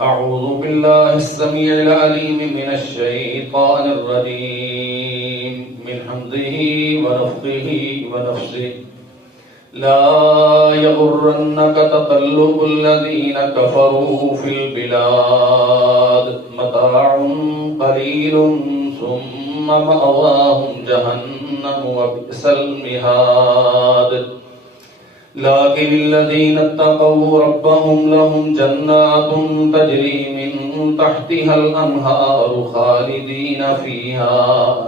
أعوذ بالله السميع العليم من الشيطان الرجيم من حمده ونفخه ونفسه لا يغرنك تقلب الذين كفروا في البلاد متاع قليل ثم مأواهم جهنم وبئس المهاد لكن الذين اتقوا ربهم لهم جنات تجري من تحتها الأنهار خالدين فيها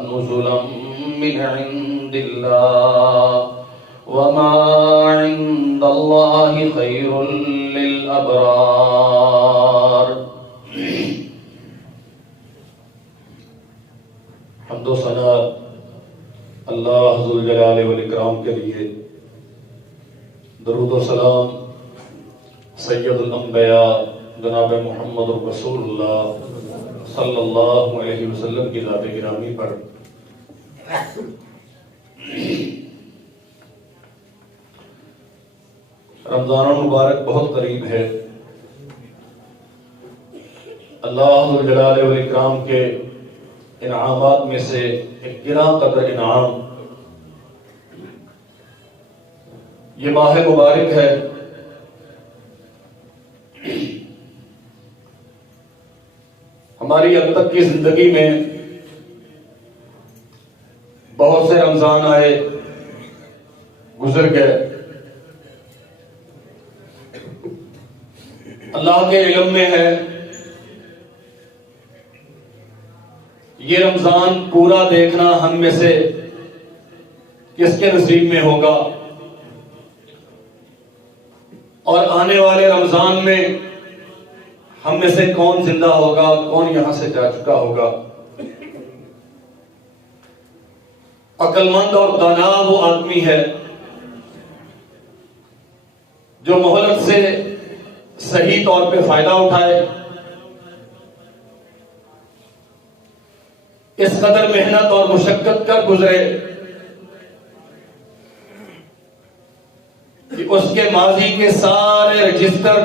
نزلا من عند الله وما عند الله خير للأبرار. حمد و ثنا اللہ ذوالجلال والاکرام کے لیے، درود و سلام سید الانبیاء جناب محمد رسول اللہ صلی اللہ علیہ وسلم کی ذات گرامی پر۔ رمضان المبارک بہت قریب ہے۔ اللہ ذوالجلال والاکرام کے انعامات میں سے ایک گراں قدر انعام یہ ماہ مبارک ہے۔ ہماری اب تک کی زندگی میں بہت سے رمضان آئے، گزر گئے۔ اللہ کے علم میں ہے یہ رمضان پورا دیکھنا ہم میں سے کس کے نصیب میں ہوگا، اور آنے والے رمضان میں ہم میں سے کون زندہ ہوگا، کون یہاں سے جا چکا ہوگا۔ عقل مند اور دانا وہ آدمی ہے جو مہلت سے صحیح طور پہ فائدہ اٹھائے، اس قدر محنت اور مشقت کر گزرے کہ اس کے ماضی کے سارے رجسٹر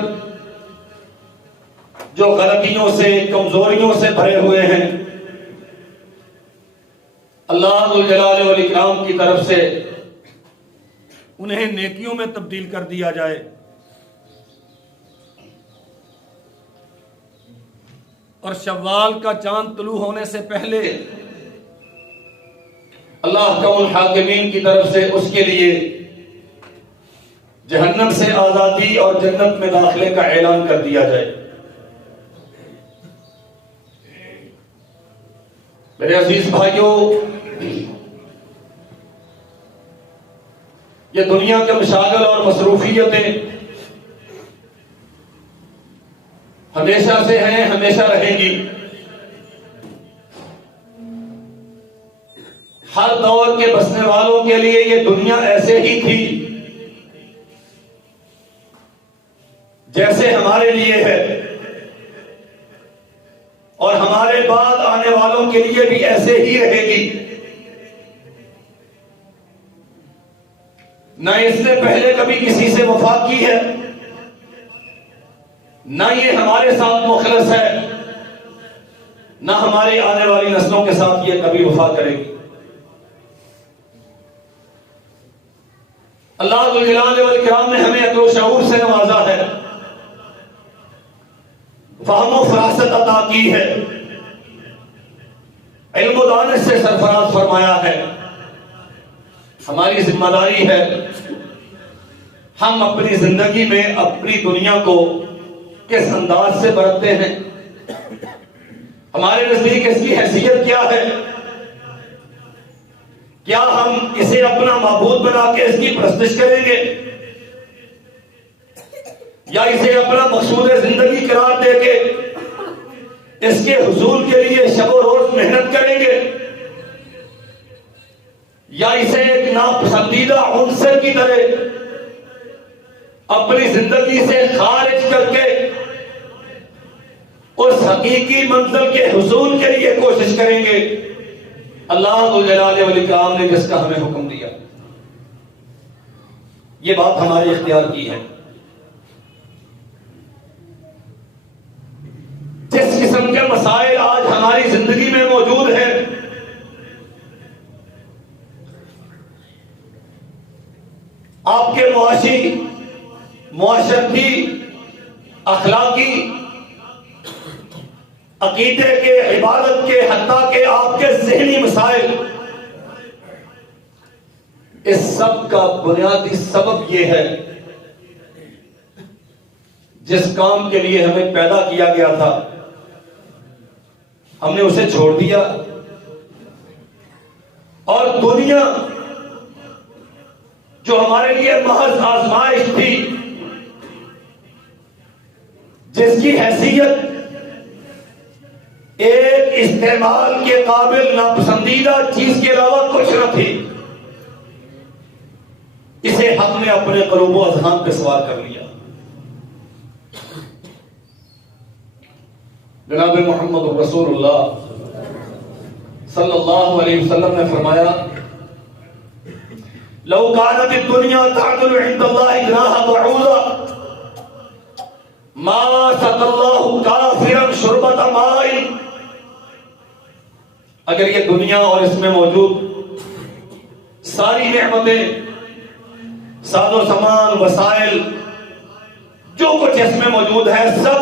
جو غلطیوں سے، کمزوریوں سے بھرے ہوئے ہیں، اللہ ذوالجلال والاکرام کی طرف سے انہیں نیکیوں میں تبدیل کر دیا جائے۔ اور شوال کا چاند طلوع ہونے سے پہلے اللہ حکم الحاکمین کی طرف سے اس کے لیے جہنم سے آزادی اور جنت میں داخلے کا اعلان کر دیا جائے۔ میرے عزیز بھائیوں، یہ دنیا کے مشاغل اور مصروفیتیں ہمیشہ سے ہیں، ہمیشہ رہیں گی۔ ہر دور کے بسنے والوں کے لیے یہ دنیا ایسے ہی تھی جیسے ہمارے لیے ہے، اور ہمارے بعد آنے والوں کے لیے بھی ایسے ہی رہے گی۔ نہ اس نے پہلے کبھی کسی سے وفا کی ہے، نہ یہ ہمارے ساتھ مخلص ہے، نہ ہماری آنے والی نسلوں کے ساتھ یہ کبھی وفا کرے گی۔ اللہ ذوالجلال والاکرام نے ہمیں عقل و شعور سے نوازا ہے، فہم و فراست عطا کی ہے، علم و دانش سے سرفراز فرمایا ہے۔ ہماری ذمہ داری ہے ہم اپنی زندگی میں اپنی دنیا کو کس انداز سے برتتے ہیں، ہمارے نزدیک اس کی حیثیت کیا ہے، کیا ہم اسے اپنا معبود بنا کے اس کی پرستش کریں گے، یا اسے اپنا مقصود زندگی قرار دے کے اس کے حصول کے لیے شب و روز محنت کریں گے، یا اسے ایک ناپسندیدہ عنصر کی طرح اپنی زندگی سے خارج کر کے اس حقیقی منزل کے حصول کے لیے کوشش کریں گے۔ اللہ ذوالجلال والاکرام نے جس کا ہمیں حکم دیا، یہ بات ہمارے اختیار کی ہے۔ مسائل آج ہماری زندگی میں موجود ہیں. آپ کے معاشی، معاشرتی، اخلاقی، عقیدے کے، عبادت کے، حتیٰ کہ آپ کے ذہنی مسائل، اس سب کا بنیادی سبب یہ ہے جس کام کے لیے ہمیں پیدا کیا گیا تھا ہم نے اسے چھوڑ دیا، اور دنیا جو ہمارے لیے محض آزمائش تھی، جس کی حیثیت ایک استعمال کے قابل ناپسندیدہ چیز کے علاوہ کچھ نہ تھی، اسے ہم نے اپنے قلوب و اذہان پہ سوار کر لیا. جناب محمد رسول اللہ صلی اللہ علیہ وسلم نے فرمایا، لو كانت الدنيا تعدل عند الله جناح بعوضة ما سقى الله كافرا شربة ماء. اگر یہ دنیا اور اس میں موجود ساری نعمتیں، ساز و سامان، وسائل، جو کچھ اس میں موجود ہے، سب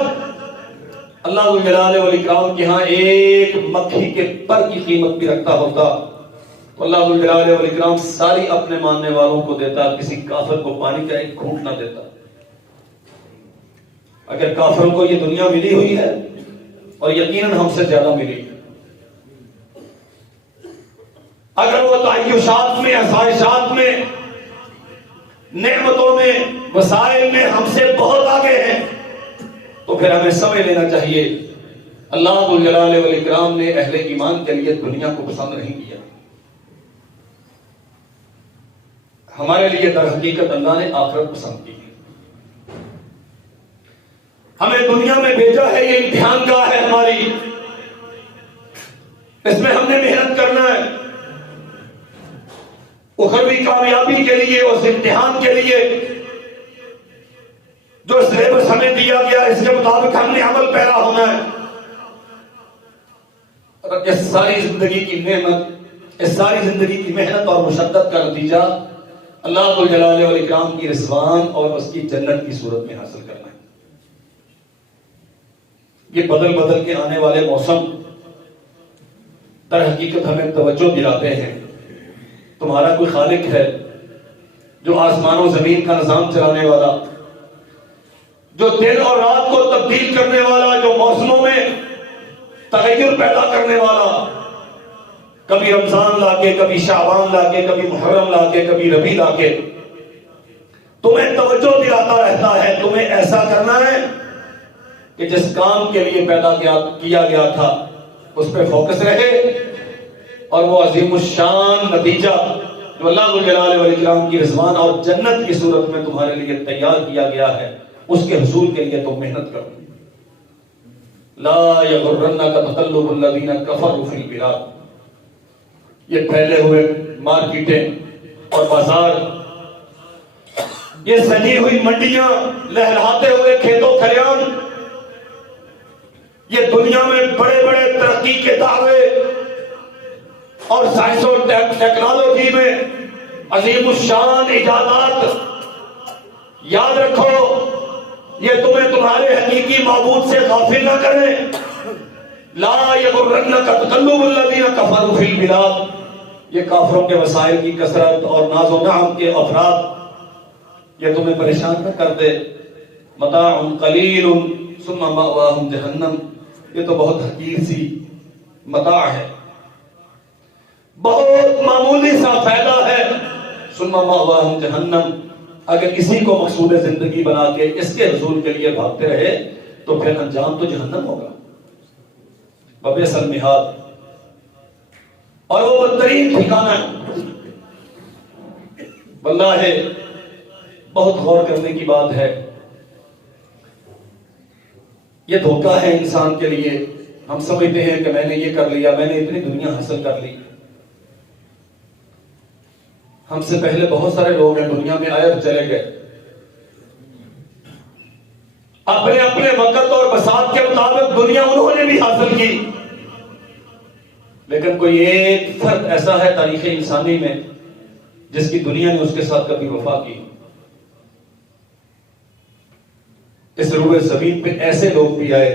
اللہ جلالہ والاکرام کے ہاں ایک مکھی کے پر کی قیمت بھی رکھتا ہوتا، اللہ جلالہ والاکرام ساری اپنے ماننے والوں کو دیتا، کسی کافر کو پانی کا ایک گھونٹ نہ دیتا. اگر کافروں کو یہ دنیا ملی ہوئی ہے، اور یقیناً ہم سے زیادہ ملی، اگر وہ تعیشات میں، آسائشات میں، نعمتوں میں، وسائل میں ہم سے بہت آگے ہیں، تو پھر ہمیں سمجھ لینا چاہیے اللہ ذو الجلال والاکرام نے اہل ایمان کے لیے دنیا کو پسند نہیں کیا. ہمارے لیے در حقیقت اللہ نے آخرت پسند کی ہے. ہمیں دنیا میں بھیجا ہے، یہ امتحان گاہ ہے ہماری، اس میں ہم نے محنت کرنا ہے اخروی کامیابی کے لیے، اس امتحان کے لیے جو سلیبس ہمیں دیا گیا اس کے مطابق ہم نے عمل پیرا ہونا ہے. اور اس ساری زندگی کی نعمت، اس ساری زندگی کی محنت اور مشقت کا نتیجہ اللہ ذو الجلال والاکرام کی رضوان اور اس کی جنت کی صورت میں حاصل کرنا ہے. یہ بدل بدل کے آنے والے موسم در حقیقت ہمیں توجہ دلاتے ہیں. تمہارا کوئی خالق ہے جو آسمان و زمین کا نظام چلانے والا، جو دن اور رات کو تبدیل کرنے والا، جو موسموں میں تغیر پیدا کرنے والا، کبھی رمضان لا کے، کبھی شعبان لا کے، کبھی محرم لا کے، کبھی ربیع لا کے تمہیں توجہ دلاتا رہتا ہے. تمہیں ایسا کرنا ہے کہ جس کام کے لیے پیدا کیا گیا تھا اس پہ فوکس رہے، اور وہ عظیم الشان نتیجہ جو اللہ ذو الجلال والاکرام کی رضوان اور جنت کی صورت میں تمہارے لیے تیار کیا گیا ہے، اس کے حصول کے لیے تم محنت کرو. لا یغرنک تقلب الذین کفروا فی البلاد. یہ پھیلے ہوئے مارکیٹیں اور بازار، یہ سجی ہوئی منڈیاں، لہلہاتے ہوئے کھیت و کھلیان، یہ دنیا میں بڑے بڑے ترقی کے دعوے اور سائنس و ٹیکنالوجی میں عظیم الشان ایجادات، یاد رکھو یہ تمہیں تمہارے حقیقی معبود سے غافل نہ کریں. لا یغرنک تقلب الذین کفروا فی البلاد. یہ کافروں کے وسائل کی کثرت اور ناز و نعم کے افراد یہ تمہیں پریشان نہ کر دے. متاع قلیل ثم مأواہم جہنم. یہ تو بہت حقیر سی متاع ہے، بہت معمولی سا فائدہ ہے. ثم مأواہم جہنم. اگر اسی کو مقصود زندگی بنا کے اس کے حصول کے لیے بھاگتے رہے تو پھر انجام تو جہنم ہوگا. وبئس المہاد. اور وہ بدترین ٹھکانہ ہے. واللہ بہت غور کرنے کی بات ہے. یہ دھوکہ ہے انسان کے لیے. ہم سمجھتے ہیں کہ میں نے یہ کر لیا، میں نے اتنی دنیا حاصل کر لی. ہم سے پہلے بہت سارے لوگ ہیں دنیا میں آئے اور چلے گئے. اپنے اپنے وقت اور بساط کے مطابق دنیا انہوں نے بھی حاصل کی، لیکن کوئی ایک فرد ایسا ہے تاریخ انسانی میں جس کی دنیا نے اس کے ساتھ کبھی وفا کی۔ اس روئے زمین پہ ایسے لوگ بھی آئے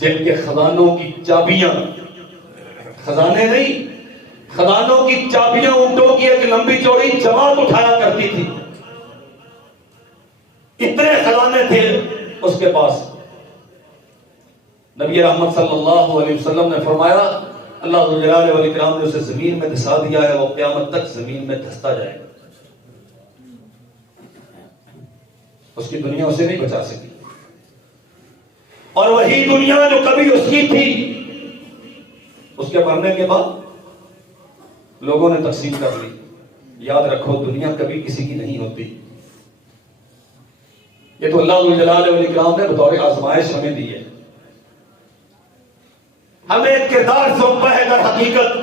جن کے خزانوں کی چابیاں، خزانے نہیں، خزانوں کی چابیاں اونٹوں کی ایک لمبی چوڑی جماعت اٹھایا کرتی تھی، اتنے خزانے تھے اس کے پاس۔ نبی رحمت صلی اللہ علیہ وسلم نے فرمایا اللہ ذو الجلال والاکرام نے اسے زمین میں دھسا دیا ہے، وہ قیامت تک زمین میں دھستا جائے گا، اس کی دنیا اسے نہیں بچا سکی۔ اور وہی دنیا جو کبھی اس کی تھی، اس کے مرنے کے بعد لوگوں نے تقسیم کر لی۔ یاد رکھو دنیا کبھی کسی کی نہیں ہوتی، یہ تو اللہ ذو الجلال والاکرام نے بطور آزمائش ہمیں دی ہے، ہمیں ایک کردار سونپا ہے۔ در حقیقت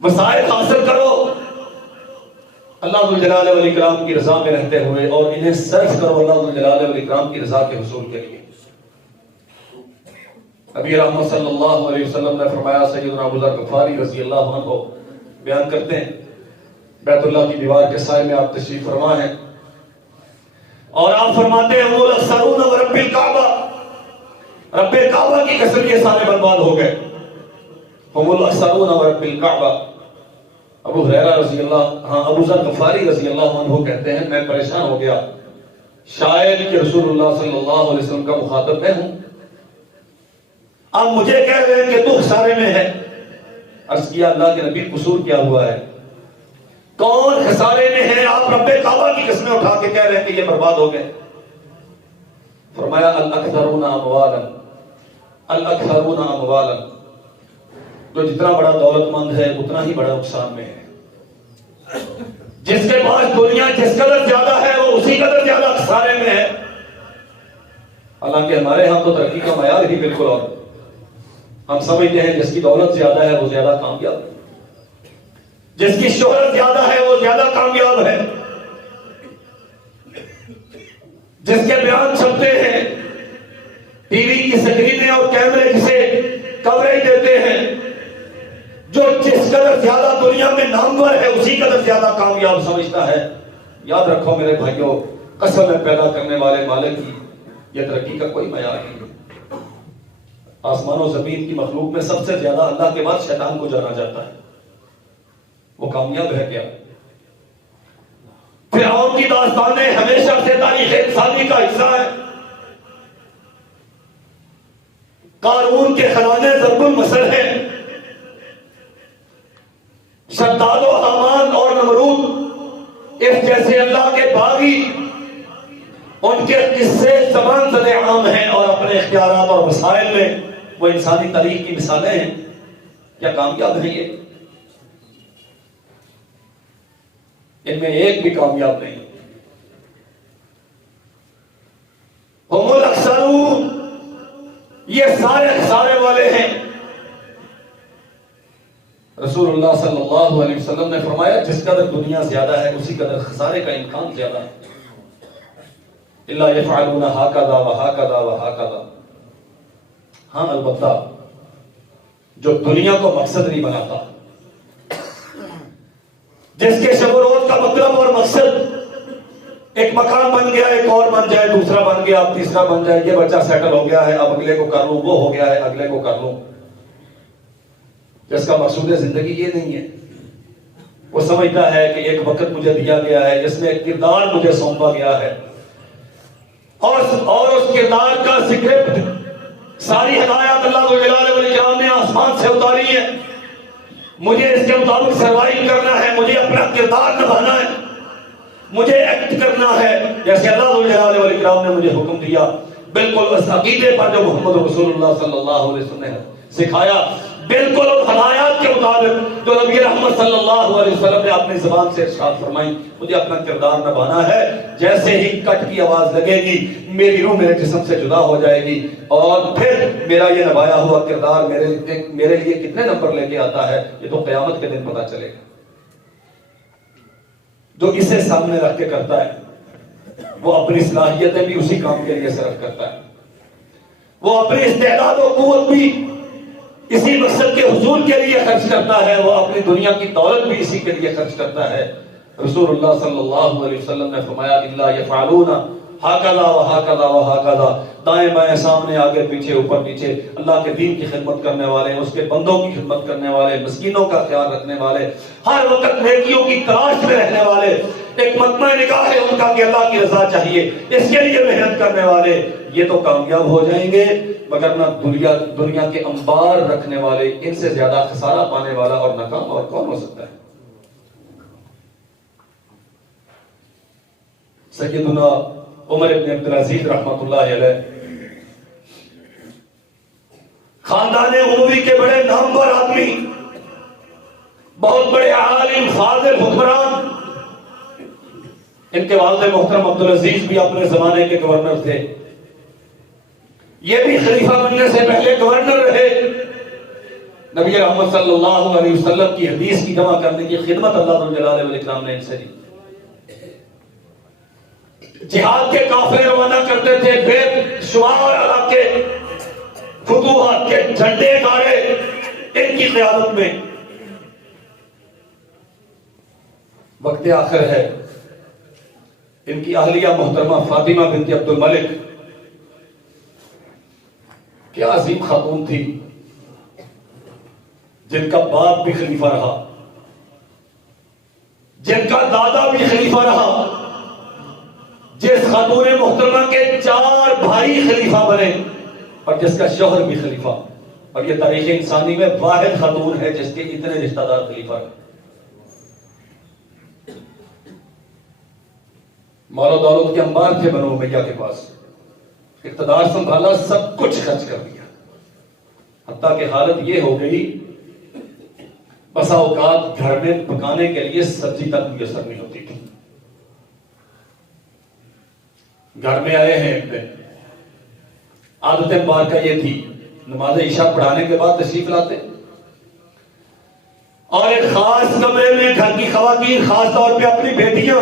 مسائل حاصل کرو اللہ ذو الجلال والاکرام کی رضا میں رہتے ہوئے، اور انہیں صرف کرو اللہ ذو الجلال والاکرام کی رضا کے حصول کے لیے۔ نبی رحمت صلی اللہ علیہ وسلم نے فرمایا، سیدنا ابو ذر غفاری رضی اللہ عنہ بیان کرتے ہیں، بیت اللہ کی دیوار کے سائے میں آپ تشریف فرما ہیں، اور آپ فرماتے ہیں وہ الاکثرون ورب الکعبہ، رب کعبہ کی قسم یہ سارے برباد ہو گئے، ہم الاکثرون ورب الکعبہ۔ ابو ہریرہ رضی اللہ ابو ذر غفاری رضی اللہ عنہ کہتے ہیں میں پریشان ہو گیا، شاید کہ رسول اللہ صلی اللہ علیہ وسلم کا مخاطب میں ہوں، اب مجھے کہہ رہے ہیں کہ تو خسارے میں ہے۔ عرض کیا اللہ کے نبی قصور کیا ہوا ہے، کون خسارے میں ہے؟ آپ رب کعبہ کی قسمیں اٹھا کے کہہ رہے ہیں کہ یہ برباد ہو گئے۔ فرمایا الاکثرون اموالا، الاکثرون اموالا، جو جتنا بڑا دولت مند ہے اتنا ہی بڑا نقصان میں ہے، جس کے پاس دنیا جس قدر زیادہ ہے وہ اسی قدر زیادہ خسارے میں ہے۔ حالانکہ ہمارے ہاں تو ترقی کا معیار ہی بالکل اور، ہم سمجھتے ہیں جس کی دولت زیادہ ہے وہ زیادہ کامیاب ہے، جس کی شہرت زیادہ ہے وہ زیادہ کامیاب ہے، جس کے بیان چھپتے ہیں، ٹی وی کی سکرینیں اور کیمرے جسے کوریج دیتے ہیں، جو جس قدر زیادہ دنیا میں نامور ہے اسی قدر زیادہ کامیاب سمجھتا ہے۔ یاد رکھو میرے بھائیوں، قسم ہے پیدا کرنے والے مالک کی، یہ ترقی کا کوئی معیار نہیں۔ آسمان و زمین کی مخلوق میں سب سے زیادہ اللہ کے بعد شیطان کو جانا جاتا ہے، وہ کامیاب ہے کیا؟ فرعون کی داستانیں ہمیشہ سے تاریخ انسانی کا حصہ ہے، قارون کے خزانے ضرب المثل ہیں، شداد و حامان اور نمرود اس جیسے اللہ کے باغی، ان کے قصے زبان زد عام ہیں، اور اپنے اختیارات اور وسائل میں وہ انسانی تاریخ کی مثالیں ہیں۔ کیا کامیاب ہیں یہ؟ ان میں ایک بھی کامیاب نہیں۔ ہم الاکثرون، یہ سارے خسارے والے ہیں۔ رسول اللہ صلی اللہ علیہ وسلم نے فرمایا جس قدر دنیا زیادہ ہے اسی قدر خسارے کا امکان زیادہ ہے۔ الا یفعلون ہکذا وہکذا وہکذا، ہاں البتہ جو دنیا کو مقصد نہیں بناتا، جس کے شب و روز کا مطلب اور مقصد ایک مکان بن گیا، ایک اور بن جائے، دوسرا بن گیا، اب تیسرا بن جائے، یہ بچہ سیٹل ہو گیا ہے اب اگلے کو کر لوں، وہ ہو گیا ہے اگلے کو کر لوں، جس کا مقصود زندگی یہ نہیں ہے۔ وہ سمجھتا ہے کہ ایک وقت مجھے دیا گیا ہے جس میں ایک کردار مجھے سونپا گیا ہے، اور اس کردار کا سکرپٹ، ساری ہدایات اللہ ذو الجلال والاکرام نے آسمان سے اتاری ہے، مجھے اس کے مطابق سروائیو کرنا ہے، مجھے اپنا کردار نبھانا ہے، مجھے ایکٹ کرنا ہے جیسے اللہ ذو الجلال والاکرام نے مجھے حکم دیا، بالکل اس عقیدے پر جو محمد رسول اللہ صلی اللہ علیہ وسلم نے سکھایا، بالکل ان ہدایات کے مطابق جو نبی رحمت صلی اللہ علیہ وسلم نے اپنی زبان سے ارشاد فرمائی، مجھے اپنا کردار نبھانا ہے۔ جیسے ہی کٹ کی آواز لگے گی میری روح میرے جسم سے جدا ہو جائے گی، اور پھر میرا یہ نبھایا ہوا کردار میرے لیے کتنے نمبر لے کے آتا ہے یہ تو قیامت کے دن پتا چلے گا۔ جو اسے سامنے رکھ کے کرتا ہے وہ اپنی صلاحیتیں بھی اسی کام کے لیے صرف کرتا ہے، وہ اپنی استعداد و قوت بھی اسی مقصد کے حصول کے لیے خرچ کرتا ہے، وہ اپنی دنیا کی دولت بھی اسی کے لیے خرچ کرتا ہے۔ رسول اللہ صلی اللہ علیہ وسلم نے فرمایا الا یفعلون ہکذا وہکذا وہکذا، دائیں بائیں سامنے آگے پیچھے اوپر نیچے، اللہ کے دین کی خدمت کرنے والے، اس کے بندوں کی خدمت کرنے والے، مسکینوں کا خیال رکھنے والے، ہر وقت نیکیوں کی تلاش میں رہنے والے، ایک مطمع نگاہ ہے ان کا کہ اللہ کی رضا چاہیے، اس کے لیے محنت کرنے والے، یہ تو کامیاب ہو جائیں گے، مگر نہ دنیا کے انبار رکھنے والے، ان سے زیادہ خسارہ پانے والا اور ناکام اور کون ہو سکتا ہے؟ سیدنا عمر ابن عبدالعزیز رحمۃ اللہ علیہ خاندان اموی کے بڑے نامور آدمی، بہت بڑے عالم فاضل حکمران، ان کے والد محترم عبدالعزیز بھی اپنے زمانے کے گورنر تھے، یہ بھی خلیفہ بننے سے پہلے گورنر رہے، نبی رحمت صلی اللہ علیہ وسلم کی حدیث کی جمع کرنے کی خدمت اللہ جلالہ والاکرام نے ان سے دی، جہاد کے قافلے روانہ کرتے تھے، بے شمار علاقے فتوحات کے جھنڈے گاڑے ان کی قیادت میں۔ وقت آخر ہے، ان کی اہلیہ محترمہ فاطمہ بنت عبد الملک کیا عظیم خاتون تھی، جن کا باپ بھی خلیفہ رہا، جن کا دادا بھی خلیفہ رہا، جس خاتون محترمہ کے 4 بھائی خلیفہ بنے اور جس کا شوہر بھی خلیفہ، اور یہ تاریخ انسانی میں واحد خاتون ہے جس کے اتنے رشتہ دار خلیفہ ہیں۔ مال و دولت کے انبار تھے بنو امیہ کے پاس، اقتدار سنبھالا، سب کچھ خرچ کر دیا، حتیٰ کہ حالت یہ ہو گئی بسا اوقات گھر میں پکانے کے لیے سبزی تک میسر نہیں ہوتی تھی۔ گھر میں آئے ہیں ایک دن، عادت مبارکہ یہ تھی نماز عشاء پڑھانے کے بعد تشریف لاتے اور ایک خاص کمرے میں گھر کی خواتین، خاص طور پہ اپنی بیٹیاں،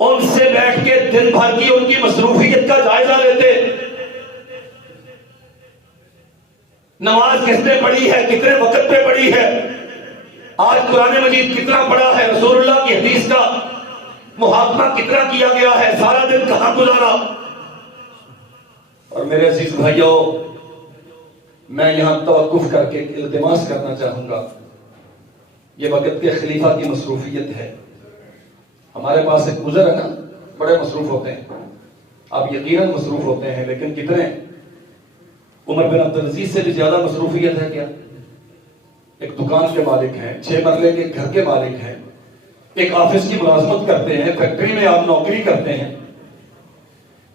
ان سے بیٹھ کے دن بھر کی ان کی مصروفیت کا جائزہ لیتے، نماز کس نے پڑھی ہے، کتنے وقت پہ پڑھی ہے، آج قرآن مجید کتنا پڑھا ہے، رسول اللہ کی حدیث کا محاکمہ کتنا کیا گیا ہے، سارا دن کہاں گزارا۔ اور میرے عزیز بھائیوں، میں یہاں توقف کر کے التماس کرنا چاہوں گا، یہ وقت کے خلیفہ کی مصروفیت ہے۔ ہمارے پاس ایک گزر ہے نا، بڑے مصروف ہوتے ہیں، آپ یقیناً مصروف ہوتے ہیں، لیکن کتنے؟ عمر بن عبدالعزیز سے بھی زیادہ مصروفیت ہے کیا؟ ایک دکان کے مالک ہیں، 6 مرلے کے گھر کے مالک ہیں، ایک آفس کی ملازمت کرتے ہیں، فیکٹری میں آپ نوکری کرتے ہیں،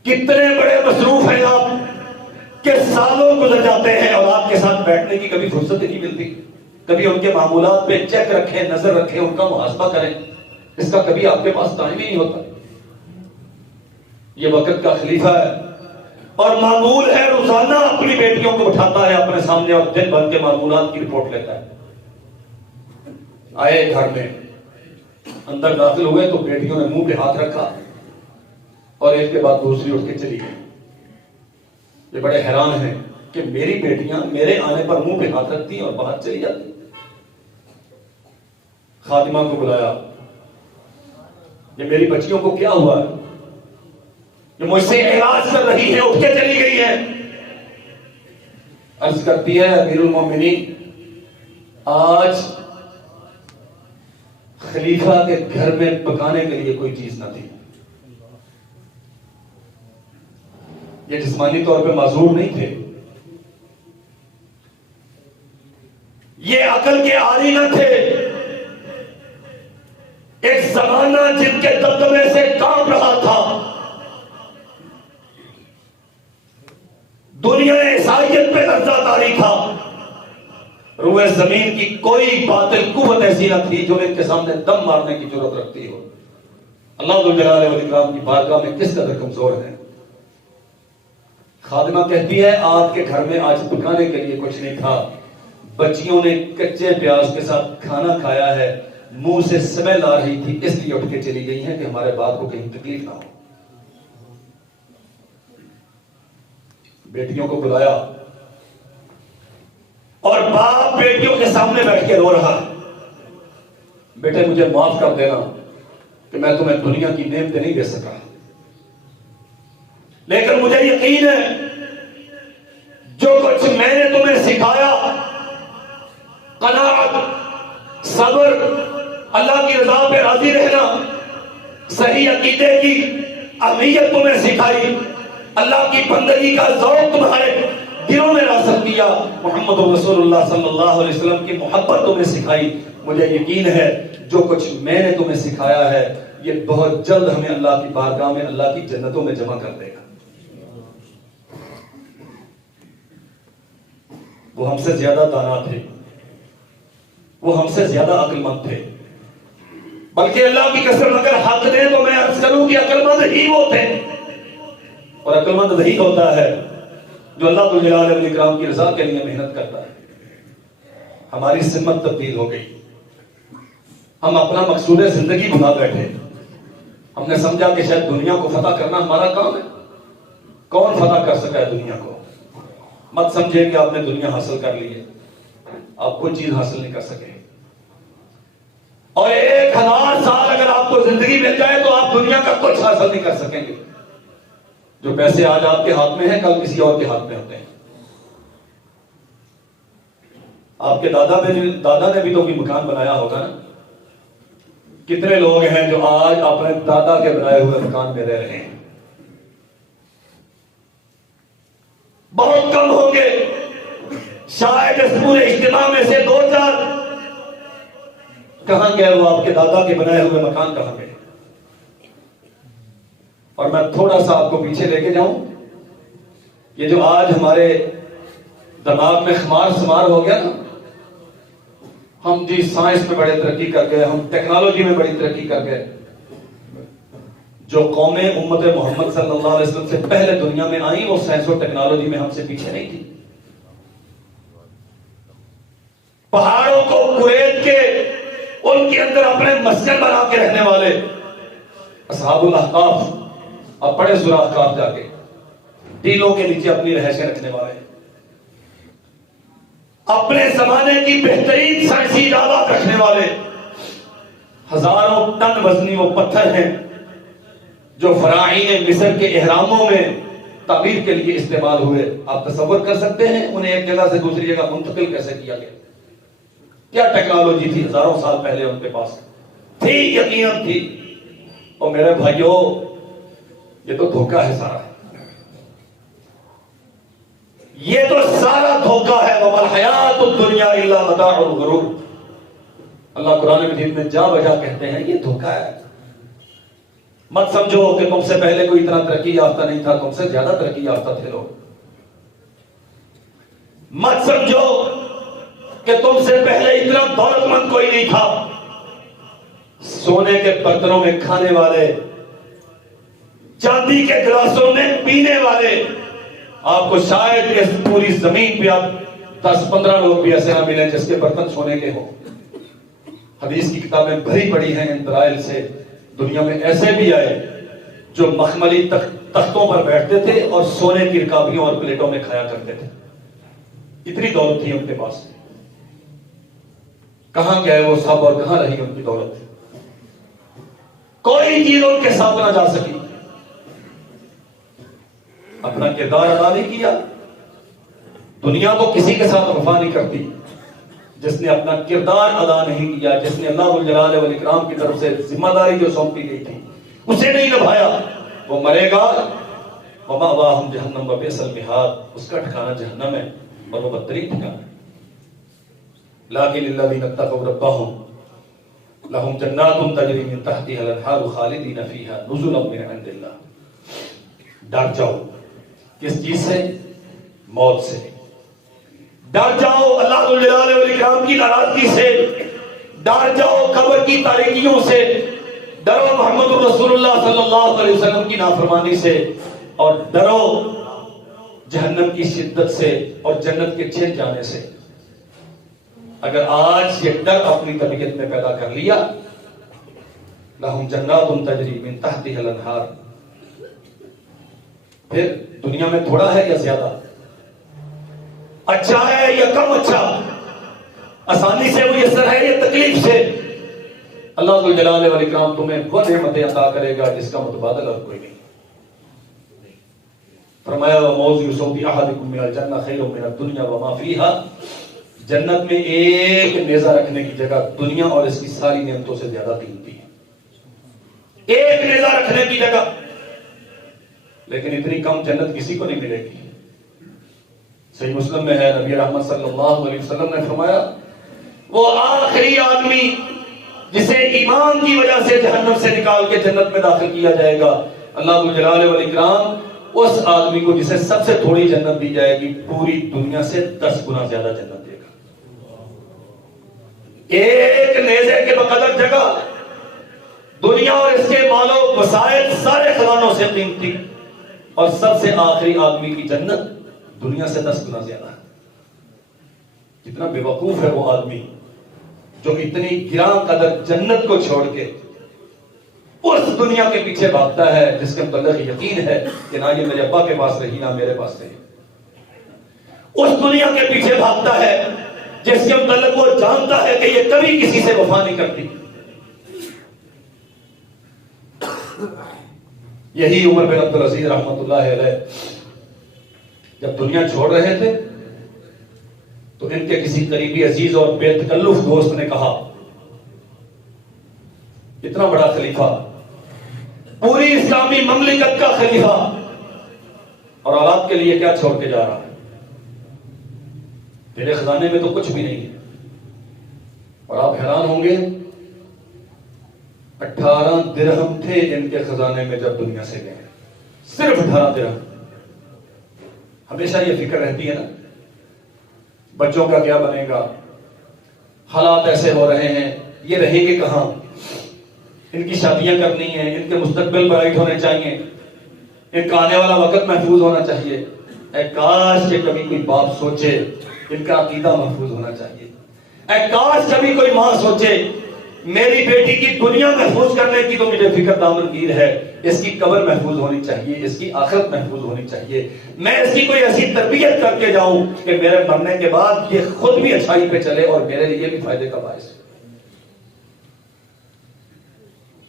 کتنے بڑے مصروف ہیں آپ کہ سالوں گزر جاتے ہیں اور آپ کے ساتھ بیٹھنے کی کبھی فرصت نہیں ملتی، کبھی ان کے معمولات پہ چیک رکھیں، نظر رکھیں، ان کا محاسبہ کریں، اس کا کبھی آپ کے پاس ٹائم ہی نہیں ہوتا۔ یہ وقت کا خلیفہ ہے اور معمول ہے روزانہ اپنی بیٹیوں کو بٹھاتا ہے اپنے سامنے اور دن بھر کے معمولات کی رپورٹ لیتا ہے۔ آئے گھر میں، اندر داخل ہوئے تو بیٹیوں نے منہ پہ ہاتھ رکھا اور ایک کے بعد دوسری اٹھ کے چلی گئی۔ یہ بڑے حیران ہیں کہ میری بیٹیاں میرے آنے پر منہ پہ ہاتھ رکھتی اور باہر چلی جاتی۔ خادمہ کو بلایا، یہ میری بچیوں کو کیا ہوا ہے، یہ مجھ سے اعراض کر رہی ہے، اٹھ کے چلی گئی ہے۔ عرض کرتی ہے امیر المومنین، آج خلیفہ کے گھر میں پکانے کے لیے کوئی چیز نہ تھی۔ یہ جسمانی طور پہ معذور نہیں تھے، یہ عقل کے عاری نہ تھے، ایک زمانہ جن کے دبدبے سے کانپ رہا تھا، دنیا عیسائیت پہ لرزہ طاری تھا، روئے زمین کی کوئی باطل قوت ایسی نہ تھی جو ان کے سامنے دم مارنے کی ضرورت رکھتی ہو۔ اللہ ذو الجلال والاکرام کی بارگاہ میں کس قدر کمزور ہے۔ خادمہ کہتی ہے آپ کے گھر میں آج پکانے کے لیے کچھ نہیں تھا، بچیوں نے کچے پیاز کے ساتھ کھانا کھایا ہے، منہ سے اسمیل آ رہی تھی، اس لیے اٹھ کے چلی گئی ہیں کہ ہمارے باپ کو کہیں تکلیف نہ ہو۔ بیٹیوں کو بلایا اور باپ بیٹیوں کے سامنے بیٹھ کے رو رہا ہے، بیٹے مجھے معاف کر دینا کہ میں تمہیں دنیا کی نعمتیں نہیں دے سکا، لیکن مجھے یقین ہے جو کچھ میں نے تمہیں سکھایا، قناعت، صبر، اللہ کی رضا پہ راضی رہنا، صحیح عقیدے کی اہمیت تمہیں سکھائی، اللہ کی بندگی کا ذوق تمہارے دلوں میں راسخ کیا، محمد رسول اللہ صلی اللہ علیہ وسلم کی محبت تمہیں سکھائی، مجھے یقین ہے جو کچھ میں نے تمہیں سکھایا ہے یہ بہت جلد ہمیں اللہ کی بارگاہ میں، اللہ کی جنتوں میں جمع کر دے گا۔ وہ ہم سے زیادہ دانا تھے، وہ ہم سے زیادہ عقل مند تھے، بلکہ اللہ کی قسم اگر حق دے تو میں عرض کروں کہ عقل مند ہی وہ تھے، اور عقل مند وہی ہوتا ہے جو اللہ ذوالجلال والاکرام کی رضا کے لیے محنت کرتا ہے۔ ہماری سمت تبدیل ہو گئی، ہم اپنا مقصود زندگی بھلا بیٹھے، ہم نے سمجھا کہ شاید دنیا کو فتح کرنا ہمارا کام ہے۔ کون فتح کر سکا ہے دنیا کو؟ مت سمجھے کہ آپ نے دنیا حاصل کر لی ہے، آپ کوئی چیز حاصل نہیں کر سکے، اور 1000 سال اگر آپ کو زندگی مل جائے تو آپ دنیا کا کچھ حاصل نہیں کر سکیں گے۔ جو پیسے آج آپ کے ہاتھ میں ہیں کل کسی اور کے ہاتھ میں ہوتے ہیں۔ آپ کے دادا نے بھی تو کوئی مکان بنایا ہوگا نا؟ کتنے لوگ ہیں جو آج اپنے دادا کے بنائے ہوئے مکان میں رہ رہے ہیں؟ بہت کم ہوں گے، شاید اس پورے اجتماع میں سے 2-4۔ کہاں گئے وہ آپ کے دادا کے بنائے ہوئے مکان؟ کہاں گئے؟ اور میں تھوڑا سا آپ کو پیچھے لے کے جاؤں، یہ جو آج ہمارے دماغ میں خمار سمار ہو گیا نا، ہم جی سائنس میں بڑے ترقی کر گئے، ہم ٹیکنالوجی میں بڑی ترقی کر گئے۔ جو قومیں امت محمد صلی اللہ علیہ وسلم سے پہلے دنیا میں آئیں وہ سائنس اور ٹیکنالوجی میں ہم سے پیچھے نہیں تھی۔ پہاڑوں کو کویت کے ان کے اندر اپنے مسکن بنا کے رہنے والے اصحاب الاحقاف، اب بڑے سورہ احقاف جا کے ٹیلوں کے نیچے اپنی رہائشیں رکھنے والے، اپنے زمانے کی بہترین سائنسی ایجادات رکھنے والے، ہزاروں ٹن وزنی وہ پتھر ہیں جو فراعین مصر کے احراموں میں تعمیر کے لیے استعمال ہوئے۔ آپ تصور کر سکتے ہیں انہیں ایک جگہ سے دوسری جگہ منتقل کیسے کیا گیا؟ کیا ٹیکنالوجی تھی ہزاروں سال پہلے ان کے پاس تھی؟ یقیناً تھی۔ اور میرے بھائیوں یہ تو دھوکہ ہے سارا، یہ تو سارا دھوکہ ہے۔ وَمَا الْحَيَاةُ الدُّنْيَا إِلَّا مَتَاعُ الْغُرُورِ، اللہ قرآن مجید میں جا بجا کہتے ہیں یہ دھوکہ ہے۔ مت سمجھو کہ تم سے پہلے کوئی اتنا ترقی یافتہ نہیں تھا، تم سے زیادہ ترقی یافتہ تھے لوگ۔ مت سمجھو کہ تم سے پہلے اتنا دولت مند کوئی نہیں تھا، سونے کے برتنوں میں کھانے والے، چاندی کے گلاسوں میں پینے والے، آپ کو شاید اس پوری زمین پہ اب 10-15 لوگ بھی ایسے نہ ملیں جس کے برتن سونے کے ہوں۔ حدیث کی کتابیں بھری پڑی ہیں ان دلائل سے۔ دنیا میں ایسے بھی آئے جو مخملی تختوں پر بیٹھتے تھے اور سونے کی رکابیوں اور پلیٹوں میں کھایا کرتے تھے، اتنی دولت تھی ان کے پاس۔ کہاں گئے وہ سب اور کہاں رہی ان کی دولت؟ کوئی چیز ان کے ساتھ نہ جا سکی۔ اپنا کردار ادا نہیں کیا۔ دنیا تو کسی کے ساتھ وفا نہیں کرتی، جس نے اپنا کردار ادا نہیں کیا، جس نے اللہ ذوالجلال والاکرام کی طرف سے ذمہ داری جو سونپی گئی تھی اسے نہیں نبھایا، وہ مرے گا۔ وَمَأْوَاهُمْ جَهَنَّمُ وَبِئْسَ الْمِہَادُ، اس کا ٹھکانہ جہنم ہے اور وہ بدترین ٹھکانہ ہے۔ لَٰكِنِ الَّذِينَ اتَّقَوْا رَبَّهُمْ لَهُمْ جَنَّاتٌ تَجْرِي مِن تَحْتِهَا الْأَنْهَارُ خَالِدِينَ فِيهَا نُزُلًا مِنْ عِندِ اللَّهِ۔ ڈر جاؤ کس چیز سے؟ موت سے۔ ڈر جاؤ اللہ ذوالجلال والاکرام کی ناراضگی سے، ڈر جاؤ قبر کی تاریکیوں سے، ڈرو محمد رسول اللہ صلی اللہ علیہ وسلم کی نافرمانی سے، اور ڈرو جہنم کی شدت سے اور جنت کے چھن جانے سے۔ اگر آج یہ ڈر اپنی طبیعت میں پیدا کر لیا، لَهُمْ جَنَّاتٌ تَجْرِي مِن تَحْتِهَا الْأَنْهَارُ، پھر دنیا میں تھوڑا ہے یا زیادہ، اچھا ہے یا کم اچھا، آسانی سے میسر ہے یا تکلیف سے، اللہ ذو الجلال والاکرام تمہیں وہ نعمتیں عطا کرے گا جس کا متبادل اور کوئی نہیں۔ فرمایا وَمَوْضِعُ صَوْتِ أَحَدِكُم مِّنَ الْجَنَّةِ خَيْرٌ مِّنَ الدُّنْيَا وَمَا فِيهَا، جنت میں ایک نیزہ رکھنے کی جگہ دنیا اور اس کی ساری نعمتوں سے زیادہ قیمتی ہے، ایک نیزہ رکھنے کی جگہ، لیکن اتنی کم جنت کسی کو نہیں ملے گی۔ صحیح مسلم میں ہے، نبی رحمت صلی اللہ علیہ وسلم نے فرمایا وہ آخری آدمی جسے ایمان کی وجہ سے جہنم سے نکال کے جنت میں داخل کیا جائے گا، اللہ ذو الجلال والاکرام اس آدمی کو جسے سب سے تھوڑی جنت دی جائے گی پوری دنیا سے 10 گنا زیادہ جنت دے گا۔ ایک نیزے کے بقدر جگہ دنیا اور اس کے مال و وسائل سارے خزانوں سے قیمتی، اور سب سے آخری آدمی کی جنت دنیا سے 10 گنا زیادہ ہے۔ کتنا بے وقوف ہے وہ آدمی جو اتنی گراں قدر جنت کو چھوڑ کے اس دنیا کے پیچھے بھاگتا ہے جس کے متعلق یقین ہے کہ نہ یہ میرے ابا کے پاس رہی نہ میرے پاس رہی، اس دنیا کے پیچھے بھاگتا ہے جس کے متعلق وہ جانتا ہے کہ یہ کبھی کسی سے وفا نہیں کرتی۔ یہی عمر بن عبدالعزیز رحمۃ اللہ علیہ جب دنیا چھوڑ رہے تھے تو ان کے کسی قریبی عزیز اور بے تکلف دوست نے کہا، اتنا بڑا خلیفہ، پوری اسلامی مملکت کا خلیفہ، اور اولاد کے لیے کیا چھوڑ کے جا رہا ہے؟ تیرے خزانے میں تو کچھ بھی نہیں ہے۔ اور آپ حیران ہوں گے 18 درہم تھے ان کے خزانے میں جب دنیا سے گئے، صرف 18 درہم۔ ہمیشہ یہ فکر رہتی ہے نا بچوں کا کیا بنے گا، حالات ایسے ہو رہے ہیں، یہ رہیں گے کہاں، ان کی شادیاں کرنی ہیں، ان کے مستقبل برائٹ ہونے چاہیے، ان کا آنے والا وقت محفوظ ہونا چاہیے۔ اے کاش کہ کبھی کوئی باپ سوچے ان کا عقیدہ محفوظ ہونا چاہیے، اے کاش کبھی کوئی ماں سوچے میری بیٹی کی دنیا محفوظ کرنے کی تو مجھے فکر دامنگیر ہے، اس کی قبر محفوظ ہونی چاہیے، اس کی آخرت محفوظ ہونی چاہیے، میں اس کی کوئی ایسی تربیت کر کے جاؤں کہ میرے مرنے کے بعد یہ خود بھی اچھائی پہ چلے اور میرے لیے بھی فائدے کا باعث۔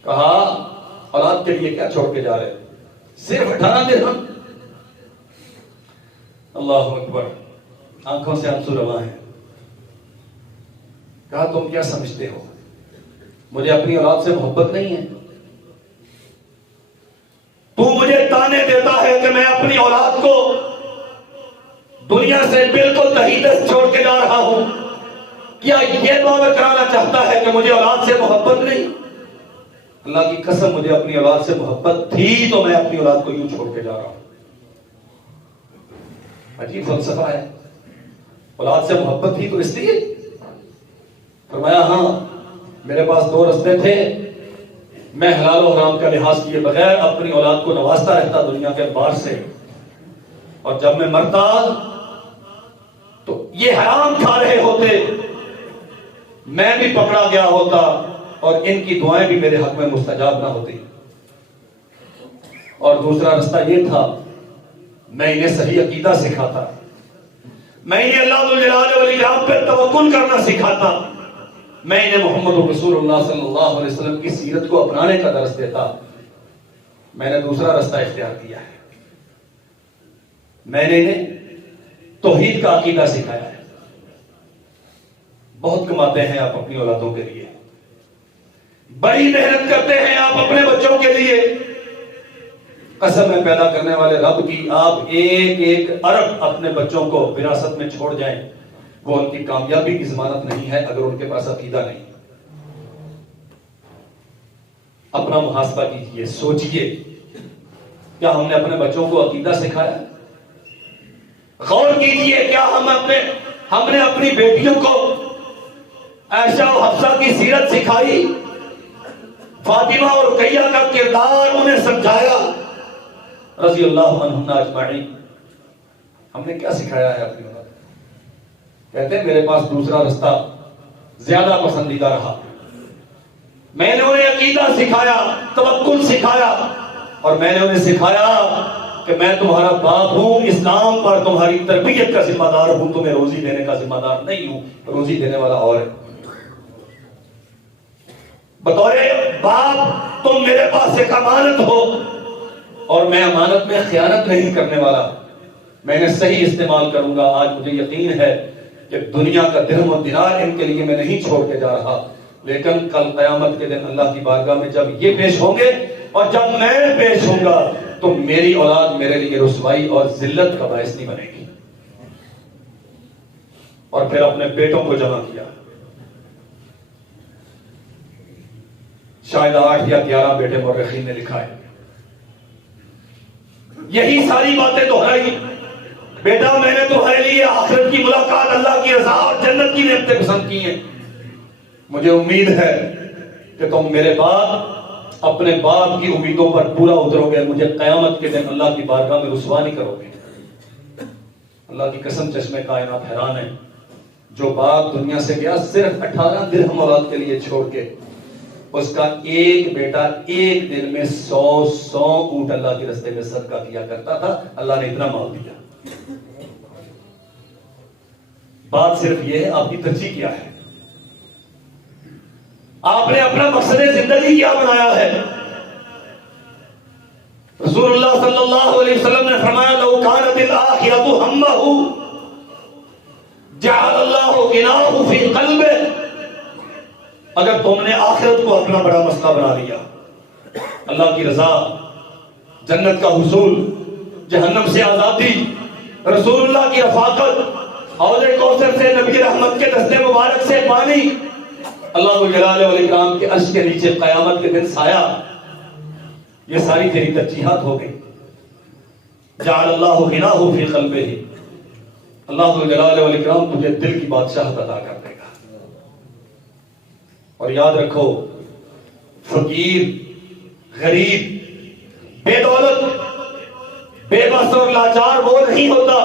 کہا اولاد کے لیے کیا چھوڑ کے جا رہے، صرف 18 درہم۔ اللہ اکبر، آنکھوں سے آنسو رواں ہیں۔ کہا تم کیا سمجھتے ہو، مجھے اپنی اولاد سے محبت نہیں ہے؟ تو مجھے تانے دیتا ہے کہ میں اپنی اولاد کو دنیا سے بالکل تہی دست چھوڑ کے جا رہا ہوں، کیا یہ دعویٰ کرانا چاہتا ہے کہ مجھے اولاد سے محبت نہیں؟ اللہ کی قسم مجھے اپنی اولاد سے محبت تھی تو میں اپنی اولاد کو یوں چھوڑ کے جا رہا ہوں۔ عجیب فلسفہ ہے، اولاد سے محبت تھی تو اس لیے؟ فرمایا ہاں، میرے پاس 2 رستے تھے، میں حلال و حرام کا لحاظ کیے بغیر اپنی اولاد کو نوازتا رہتا دنیا کے بار سے، اور جب میں مرتا تو یہ حرام کھا رہے ہوتے، میں بھی پکڑا گیا ہوتا اور ان کی دعائیں بھی میرے حق میں مستجاب نہ ہوتی۔ اور دوسرا رستہ یہ تھا، میں انہیں صحیح عقیدہ سکھاتا، میں انہیں اللہ ذو الجلال والاکرام پر توکل کرنا سکھاتا، میں انہیں محمد رسول اللہ صلی اللہ علیہ وسلم کی سیرت کو اپنانے کا درس دیتا۔ میں نے دوسرا رستہ اختیار کیا ہے، میں نے انہیں توحید کا عقیدہ سکھایا ہے۔ بہت کماتے ہیں آپ اپنی اولادوں کے لیے، بڑی محنت کرتے ہیں آپ اپنے بچوں کے لیے، قسم ہے پیدا کرنے والے رب کی، آپ 1 ارب اپنے بچوں کو وراثت میں چھوڑ جائیں، وہ ان کی کامیابی کی ضمانت نہیں ہے اگر ان کے پاس عقیدہ نہیں۔ اپنا محاسبہ کیجئے، سوچئے کیا ہم نے اپنے بچوں کو عقیدہ سکھایا؟ غور کیجئے کیا ہم نے اپنی بیٹیوں کو عائشہ و حفصہ کی سیرت سکھائی، فاطمہ اور رقیہ کا کردار انہیں سمجھایا رضی اللہ عنہم اجمعین؟ ہم نے کیا سکھایا ہے اپنی اولاد؟ کہتے ہیں میرے پاس دوسرا رستہ زیادہ پسندیدہ رہا. میں نے انہیں عقیدہ سکھایا, توکل سکھایا, اور میں نے انہیں سکھایا کہ میں تمہارا باپ ہوں, اسلام پر تمہاری تربیت کا ذمہ دار ہوں, تمہیں روزی دینے کا ذمہ دار نہیں ہوں, روزی دینے والا اور ہے. بطور باپ تم میرے پاس ایک امانت ہو, اور میں امانت میں خیانت نہیں کرنے والا, میں نے صحیح استعمال کروں گا. آج مجھے یقین ہے کہ دنیا کا درہم و دینار ان کے لیے میں نہیں چھوڑ کے جا رہا, لیکن کل قیامت کے دن اللہ کی بارگاہ میں جب یہ پیش ہوں گے اور جب میں پیش ہوں گا تو میری اولاد میرے لیے رسوائی اور ذلت کا باعث نہیں بنے گی. اور پھر اپنے بیٹوں کو جمع کیا, شاید 8 یا 11 بیٹے مورخین نے لکھا ہے. یہی ساری باتیں دہرائی, بیٹا میں نے تمہارے لیے آخرت کی ملاقات, اللہ کی رضا اور جنت کی نعمتیں پسند کی ہیں. مجھے امید ہے کہ تم میرے بعد اپنے باپ کی امیدوں پر پورا اترو گے, مجھے قیامت کے دن اللہ کی بارگاہ میں رسوا نہیں کرو گے. اللہ کی قسم چشمے کائنات حیران ہے, جو باپ دنیا سے گیا صرف 18 درہم اولاد کے لیے چھوڑ کے, اس کا ایک بیٹا ایک دن میں 100 اونٹ اللہ کے راستے میں صدقہ کیا کرتا تھا. اللہ نے اتنا مال دیا. بات صرف یہ ہے آپ کی ترجیح کیا ہے, آپ نے اپنا مقصد زندگی کیا بنایا ہے. رسول اللہ صلی اللہ علیہ وسلم نے فرمایا لو کانت الآخرۃ ہمہ جعل اللہ غناہ فی قلبہ, اگر تم نے آخرت کو اپنا بڑا مسئلہ بنا لیا, اللہ کی رضا, جنت کا حصول, جہنم سے آزادی, رسول اللہ کی رفاقت, حوض کوثر سے نبی رحمت کے دستے مبارک سے پانی, اللہ جلال والاکرام کے عرش کے نیچے قیامت کے دن سایہ, یہ ساری تیری ترجیحات ہو گئی. جعل اللہ غناہ فی قلبہ, اللہ جلال والاکرام تجھے دل کی بادشاہت عطا کر دے گا. اور یاد رکھو, فقیر, غریب, بے دولت, بے بس اور لاچار وہ نہیں ہوتا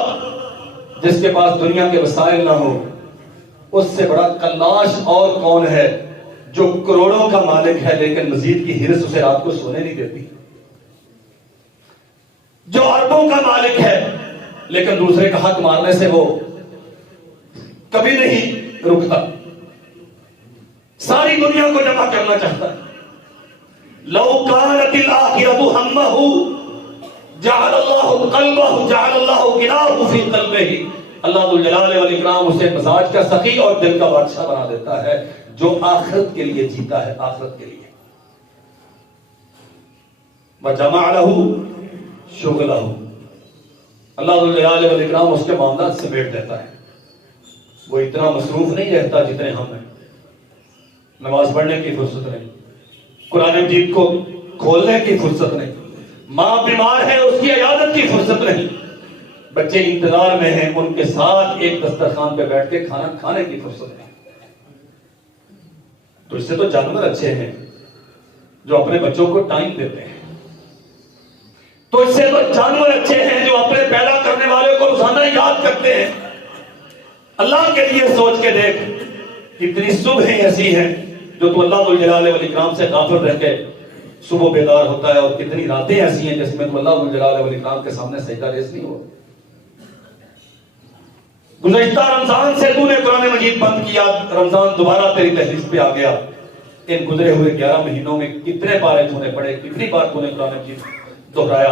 جس کے پاس دنیا کے وسائل نہ ہو. اس سے بڑا کلاش اور کون ہے جو کروڑوں کا مالک ہے لیکن مزید کی ہرس اسے رات کو سونے نہیں دیتی, جو اربوں کا مالک ہے لیکن دوسرے کا حق مارنے سے وہ کبھی نہیں رکتا, ساری دنیا کو جمع کرنا چاہتا ہے. لو کانت الآخرۃ ہمہ جعل اللہ قلبہ جعل اللہ غناہ فی قلبہ, اللہ ذوالجلال والاکرام اسے مزاج کا سخی اور دل کا بادشاہ بنا دیتا ہے جو آخرت کے لیے جیتا ہے, آخرت کے لیے. وجمع لہ شغلہ, اللہ ذوالجلال والاکرام اس کے معاملات سمیٹ دیتا ہے. وہ اتنا مصروف نہیں رہتا جتنے ہم ہیں. نماز پڑھنے کی فرصت نہیں, قرآن مجید کو کھولنے کی فرصت نہیں, ماں بیمار ہے اس کی عیادت کی فرصت نہیں, بچے انتظار میں ہیں ان کے ساتھ ایک دسترخوان پہ بیٹھ کے کھانا کھانے کی فرصت نہیں. تو اس سے تو جانور اچھے ہیں جو اپنے بچوں کو ٹائم دیتے ہیں, تو اس سے تو جانور اچھے ہیں جو اپنے پیدا کرنے والے کو روزانہ یاد کرتے ہیں. اللہ کے لیے سوچ کے دیکھ, کتنی صبحیں ایسی ہیں جو تو اللہ ذوالجلال والاکرام سے غافل رہ کے صبح بیدار ہوتا ہے, اور کتنی راتیں ایسی ہیں جس میں تو اللہ ذوالجلال والاکرام کے سامنے سجدہ ریز نہیں ہو. گزشتہ رمضان سے تو نے قرآن مجید بند کیا, رمضان دوبارہ تیری دہلیز پہ آ گیا. ان گزرے ہوئے 11 مہینوں میں کتنے پارے تو نے پڑھے, کتنی بار تو نے قرآن مجید دہرایا,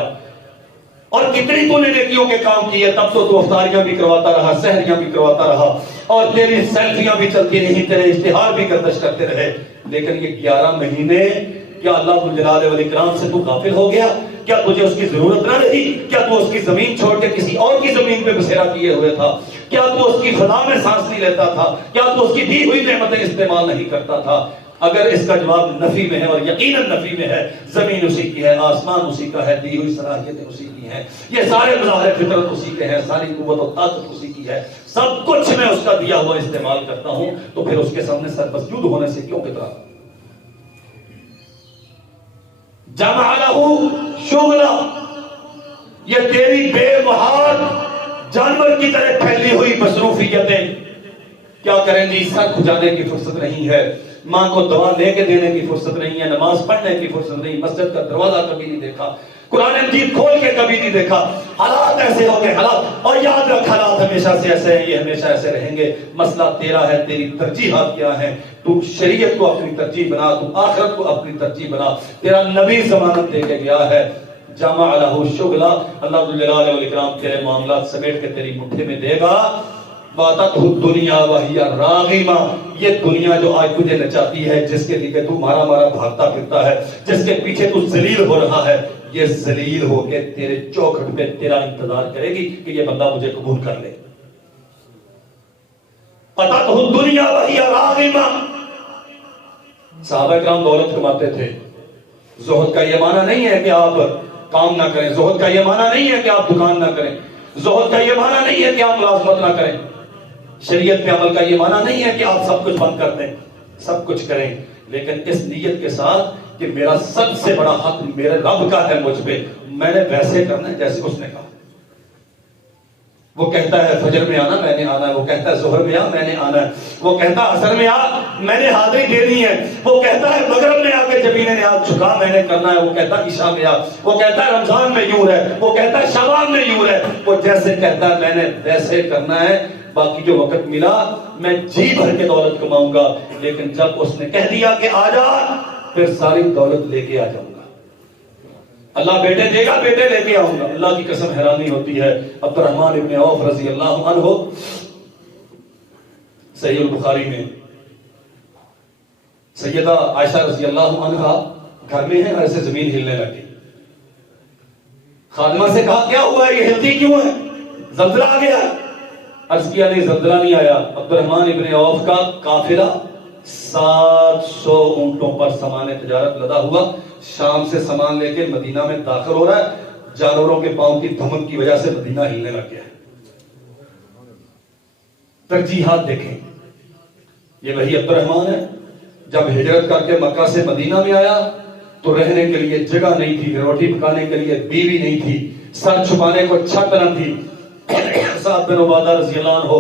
اور کتنی تو نے نیکیوں کے کام کیے. تب تو افطاریاں بھی کرواتا رہا, سحریاں بھی کرواتا رہا, اور تیری سیلفیاں بھی چلتی رہی, تیرے اشتہار بھی گردش کرتے رہے. لیکن یہ 11 مہینے کیا اللہ ذوالجلال والاکرام سے تو غافل ہو گیا؟ کیا تجھے اس کی ضرورت نہ رہی؟ کیا تو اس کی زمین چھوڑ کے کسی اور کی زمین پہ بسیرا کیے ہوئے تھا؟ کیا تو اس کی فضا میں سانس نہیں لیتا تھا؟ کیا تو اس کی دی ہوئی نعمتیں استعمال نہیں کرتا تھا؟ اگر اس کا جواب نفی میں ہے, اور یقیناً نفی میں ہے, زمین اسی کی ہے, آسمان اسی کا ہے, دی ہوئی صلاحیتیں اسی کی ہیں, یہ سارے مظاہر فطرت اسی کے ہیں, ساری قوت و طاقت اسی کی ہے, سب کچھ میں اس کا دیا ہوا استعمال کرتا ہوں, تو پھر اس کے سامنے سر مسجود ہونے سے کیوں کترا؟ جمع لہ شغلہ, یہ تیری بے محال جانور کی طرح پھیلی ہوئی مصروفیتیں, کیا کریں جی، سر کھجانے کی فرصت نہیں ہے، ماں کو دوا لے کے دینے کی فرصت نہیں ہے، نماز پڑھنے کی فرصت نہیں، مسجد کا دروازہ کبھی نہیں دیکھا، قرآن مجید کھول کے کبھی نہیں دیکھا، حالات ایسے ہو گئے حالات، اور یاد رکھ حالات ہمیشہ سے ایسے ہیں، یہ ہمیشہ ایسے رہیں گے، مسئلہ تیرا ہے، تیری ترجیحات کیا ہیں، تو شریعت کو اپنی ترجیح بنا، تو آخرت کو اپنی ترجیح بنا، تیرا نبی ضمانت دے کے گیا ہے، جمع لہو شغلہ، اللہ جلالہ والاکرام تیرے معاملات سمیٹ کے تیری مٹھی میں دے گا، باتت دنیا وہی راغمہ، یہ دنیا جو آج تجھے نچاتی ہے، جس کے لیے تو مارا مارا بھاگتا پھرتا ہے، جس کے پیچھے تو ذلیل ہو رہا ہے، یہ ذلیل ہو کے تیرے چوکھٹ پہ تیرا انتظار کرے گی کہ یہ بندہ مجھے قبول کر لے۔ باتت دنیا وہی راغمہ، صحابہ کرام دولت کماتے تھے، زہد کا یہ معنی نہیں ہے کہ آپ کام نہ کریں، زہد کا یہ معنی نہیں ہے کہ آپ دکان نہ کریں، زہد کا یہ معنی نہیں ہے کہ آپ ملازمت نہ کریں، شریعت میں عمل کا یہ معنی نہیں ہے کہ آپ سب کچھ بند کر دیں، سب کچھ کریں، لیکن اس نیت کے ساتھ کہ میرا سب سے بڑا حق میرے رب کا ہے مجھ پہ، میں نے ویسے کرنا ہے جیسے اس نے کہا۔ وہ کہتا ہے فجر میں آنا، میں نے آنا ہے، وہ کہتا ہے ظہر میں آ، میں نے آنا ہے، وہ کہتا ہے عصر میں آ، میں نے حاضری دینی ہے، وہ کہتا ہے مغرب میں آ کے جبینے نے ہاتھ جھکا، میں نے کرنا ہے، وہ کہتا ہے عشاء میں آ، وہ کہتا ہے رمضان میں یوں ہے، وہ کہتا ہے شعبان میں یوں ہے، وہ جیسے کہتا ہے میں نے ویسے کرنا ہے، باقی جو وقت ملا میں جی بھر کے دولت کماؤں گا، لیکن جب اس نے کہہ دیا کہ آ جا، پھر ساری دولت لے کے آ جاؤں گا، اللہ بیٹے دے گا، بیٹے لے کے آؤں گا۔ اللہ کی قسم حیرانی ہوتی ہے، عبد الرحمن ابن عوف رضی اللہ عنہ، صحیح البخاری میں سیدہ عائشہ رضی اللہ عنہ گھر میں ہیں، ایسے زمین ہلنے لگی، خادمہ سے کہا کیا ہوا ہے، یہ ہلتی کیوں ہے، زلزلہ آ گیا؟ عرض کیا نہیں، زلزلہ نہیں آیا، عبد الرحمن ابن عوف کا قافلہ 700 اونٹوں پر سامان تجارت لدا ہوا، شام سے سامان لے کے مدینہ میں داخل ہو رہا ہے، جانوروں کے پاؤں کی دھمک کی وجہ سے مدینہ ہلنے لگ گیا ہے۔ ترجیحات دیکھیں، یہ وہی عبد الرحمن ہے، جب ہجرت کر کے مکہ سے مدینہ میں آیا تو رہنے کے لیے جگہ نہیں تھی، روٹی پکانے کے لیے بیوی نہیں تھی، سر چھپانے کو چھت نہ تھی۔ سعد بن عبادہ رضی اللہ عنہ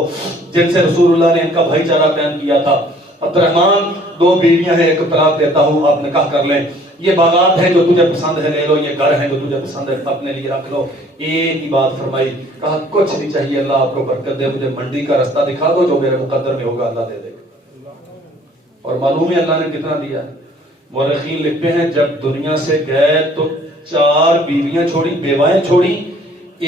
جن سے رسول اللہ نے ان کا بھائی چارہ قائم کیا تھا، عبد الرحمن 2 بیویاں ہیں، ایک طلاق دیتا ہوں، آپ نکاح کر لیں، یہ باغات ہیں جو تجھے پسند ہے لے لو، یہ گھر ہیں جو تجھے پسند ہے اپنے لیے رکھ لو۔ ایک ہی بات فرمائی، کہا کچھ نہیں چاہیے، اللہ آپ کو برکت دے، مجھے منڈی کا رستہ دکھا دو، جو میرے مقدر میں ہوگا اللہ دے دے گا۔ اور معلوم ہے اللہ نے کتنا دیا؟ مورخین لکھتے ہیں جب دنیا سے گئے تو 4 بیویاں چھوڑی، بیوائیں چھوڑی،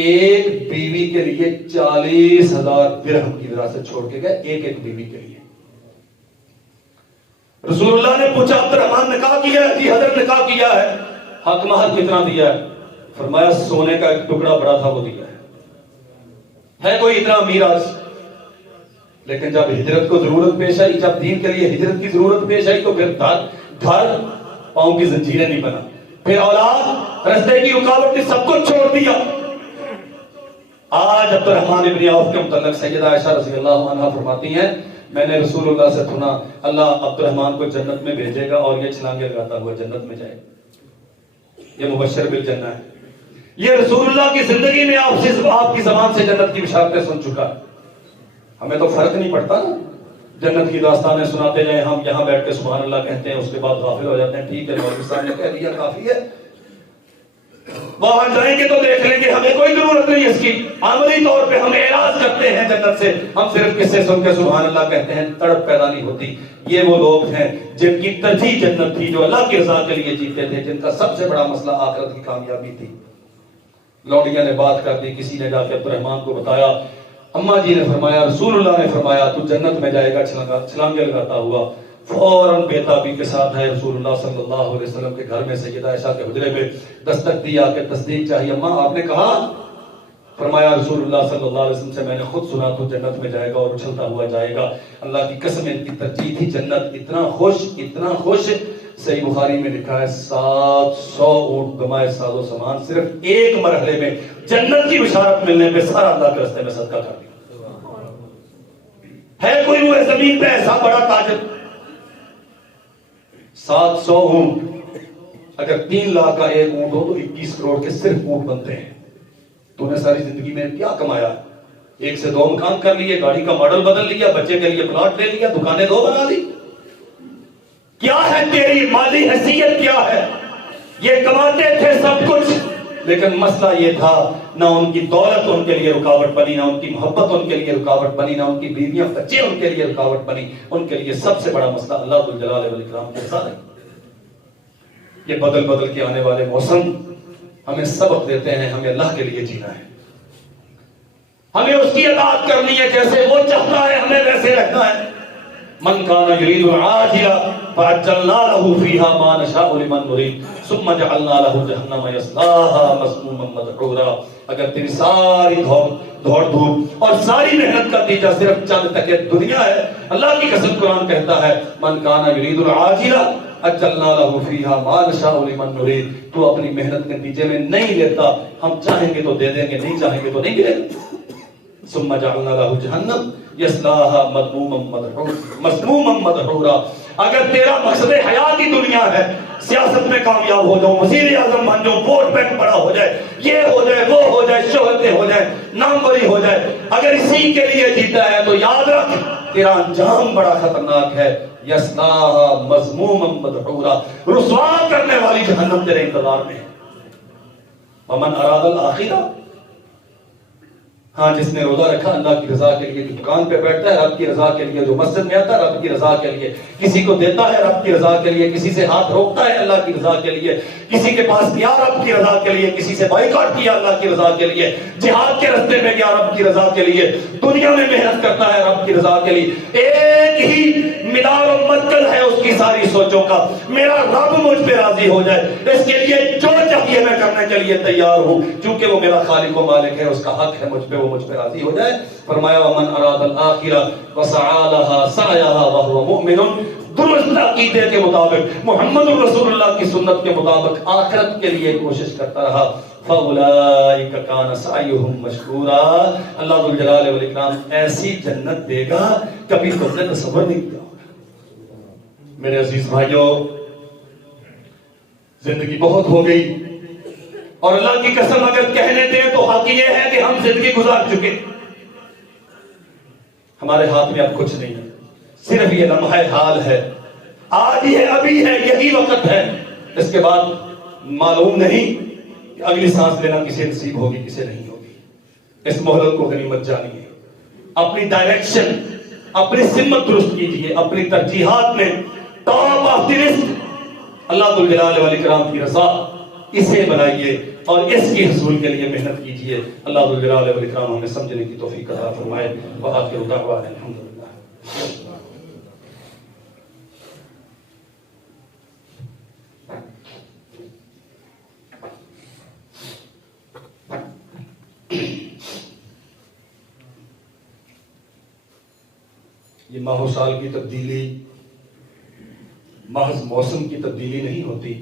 ایک بیوی کے لیے 40,000 درہم کی وراثت چھوڑ کے گئے، ایک بیوی کے لیے۔ رسول اللہ نے پوچھا عبد الرحمن نکاح کیا ہے؟ جی حضرت نکاح کیا ہے۔ حق مہر کتنا دیا ہے؟ فرمایا سونے کا ایک ٹکڑا بڑا تھا وہ دیا ہے کوئی اتنا امیر آج؟ لیکن جب ہجرت کو ضرورت پیش آئی، جب دین کے لیے ہجرت کی ضرورت پیش آئی تو پھر گھر پاؤں کی زنجیریں نہیں بنا، پھر اولاد رستے کی رکاوٹ نے سب کچھ چھوڑ دیا۔ آج عبد الرحمن ابن عوف کے متعلق سیدہ عائشہ رضی اللہ عنہا فرماتی ہیں میں نے رسول اللہ سے سنا اللہ عبد الرحمن کو جنت میں بھیجے گا اور یہ چھلانگے لگاتا ہوا جنت میں جائے، یہ مبشر بالجنہ ہے، یہ رسول اللہ کی زندگی میں آپ کی زبان سے جنت کی بشارتیں سن چکا ہے۔ ہمیں تو فرق نہیں پڑتا نا، جنت کی داستانیں سناتے جائیں، ہم یہاں بیٹھ کے سبحان اللہ کہتے ہیں، اس کے بعد غافل ہو جاتے ہیں، ٹھیک ہے مولوی صاحب نے کہہ دیا کافی ہے، وہاں جائیں گے تو دیکھ لیں گے، ہمیں کوئی ضرورت نہیں اس کی، عملی طور پہ ہم اعراض کرتے ہیں جنت سے، ہم صرف قصے سن کے سبحان اللہ کہتے ہیں، تڑپ پیدا نہیں ہوتی۔ یہ وہ لوگ ہیں جن کی ترجیح جنت تھی، جو اللہ کی رضا کے لیے جیتے تھے، جن کا سب سے بڑا مسئلہ آخرت کی کامیابی تھی۔ لوڈیاں نے بات کر دی، کسی نے جا کے عبد الرحمن کو بتایا، اماں جی نے فرمایا، رسول اللہ نے فرمایا تو جنت میں جائے گا چھلانگے لگاتا ہوا۔ فوراً بے تابی کے ساتھ ہے رسول اللہ صلی اللہ علیہ وسلم کے گھر میں سیدہ عائشہ کے حجرے میں دستک دیا کہ تصدیق چاہیے، اماں آپ نے کہا؟ فرمایا رسول اللہ صلی اللہ علیہ وسلم سے میں نے خود سنا تو جنت میں جائے گا اور اچھلتا ہوا جائے گا۔ اللہ کی قسم ان کی ترجیح تھی جنت، اتنا خوش، صحیح بخاری میں لکھا ہے 700 اونٹ گمائے ساز و سامان صرف ایک مرحلے میں جنت کی بشارت ملنے پہ سارا اللہ کے راستے میں صدقہ کر دیا۔ ہے کوئی وہ زمین پہ ایسا بڑا تاجر؟ 700 اونٹ، اگر 3 لاکھ کا ایک اونٹ ہو تو 21 کروڑ کے صرف اونٹ بنتے ہیں۔ تو نے ساری زندگی میں کیا کمایا؟ ایک سے دو مکان کر لیے، گاڑی کا ماڈل بدل لیا، بچے کے لیے پلاٹ لے لیا، دکانیں دو بنا لی. کیا ہے تیری مالی حیثیت کیا ہے؟ یہ کماتے تھے سب کچھ، لیکن مسئلہ یہ تھا نہ ان کی دولت ان کے لیے رکاوٹ بنی، نہ ان کی محبت ان کے لیے رکاوٹ بنی، نہ ان کی بیویاں بچے ان کے لیے رکاوٹ بنی. ان کے لیے سب سے بڑا مسئلہ اللہ ذوالجلال والاکرام کے ساتھ ہے. یہ بدل بدل کے آنے والے موسم ہمیں سبق دیتے ہیں، ہمیں اللہ کے لیے جینا ہے، ہمیں اس کی اطاعت کرنی ہے، جیسے وہ چاہتا ہے ہمیں ویسے رہنا ہے. من کان یرید العاجلہ فعجلنا له فیہا ما نشاء لمن نرید ثم جعلنا له جہنم یصلاها مذموما مدحورا. اگر تیری ساری دوڑ دھوپ اور ساری محنت کا نتیجہ صرف چند تک دنیا ہے، اللہ کی قسم قرآن کہتا ہے من کان یرید العاجلہ اجلنا له فیہا ما نشاء لمن نرید. تو اپنی محنت کے نتیجے میں نہیں لیتا، ہم چاہیں گے تو دے دیں گے، نہیں چاہیں گے تو نہیں ملے گا. ثم جعلنا له جہنم یصلاها مذموما مدحورا. اگر تیرا مقصد حیات ہی دنیا ہے، سیاست میں کامیاب ہو جاؤں، وزیر اعظم بن جاؤں، ووٹ بینک بڑا ہو جائے، یہ ہو جائے، وہ ہو جائے، شہرتیں ہو جائے، ناموری ہو جائے، اگر اسی کے لیے جیتا ہے تو یاد رکھ تیرا انجام بڑا خطرناک ہے. یصلاها مذموما مدحورا، رسوا کرنے والی جہنم تیرے انتظار میں ہے. ومن اراد الآخرہ، ہاں جس نے روزہ رکھا اللہ کی رضا کے لیے، جو دکان پہ بیٹھتا ہے رب کی رضا کے لیے، جو مسجد میں آتا ہے رب کی رضا کے لیے، کسی کو دیتا ہے رب کی رضا کے لیے، کسی سے ہاتھ روکتا ہے اللہ کی رضا کے لیے، کسی کے پاس گیا رب کی رضا کے لیے، کسی سے بائیکاٹ کیا اللہ کی رضا کے لیے، جہاد کے راستے میں گیا رب کی رضا کے لیے، دنیا میں محنت کرتا ہے رب کی رضا کے لیے. ایک ہی مدار و مرکز ہے اس کی ساری سوچوں کا، میرا رب مجھ پہ راضی ہو جائے، اس کے لیے جو چاہیے میں کرنے کے لیے تیار ہوں، کیونکہ وہ میرا خالق و مالک ہے، اس کا حق ہے مجھ پہ، وہ مجھ پہ راضی ہو جائے. فرمایا ومن اراد الآخرہ وسعى لها سعيها وهو مؤمن. درست عقیدے کے مطابق، محمد رسول اللہ کی سنت کے مطابق آخرت کے لیے کوشش کرتا رہا، فَأُولَئِكَ كَانَ سَعْيُهُمْ مَشْكُورًا. اللہ ذوالجلال والاکرام ایسی جنت دے گا کبھی تم نے تصور نہیں کیا ہوگا. میرے عزیز بھائیوں، زندگی بہت ہو گئی، اور اللہ کی قسم اگر کہنے دیں تو حق یہ ہے کہ ہم زندگی گزار چکے. ہمارے ہاتھ میں اب کچھ نہیں ہے، صرف یہ لمحہ حال ہے، آج ہی ہے، ابھی ہے، یہی وقت ہے. اس کے بعد معلوم نہیں کہ اگلی سانس لینا کسے نصیب ہوگی کسے نہیں ہوگی. اس مہلت کو غنیمت جانیے، اپنی ڈائریکشن، اپنی سمت درست کیجیے، اپنی ترجیحات میں ٹاپ آف دی لسٹ اللہ ذوالجلال والاکرام کی رضا، اسے بنائیے اور اس کی حصول کے لیے محنت کیجیے. اللہ ذوالجلال والاکرام ہمیں سمجھنے کی توفیق عطا فرمائے. وآخر دعوانا الحمدللہ. یہ ماہ و سال کی تبدیلی محض موسم کی تبدیلی نہیں ہوتی،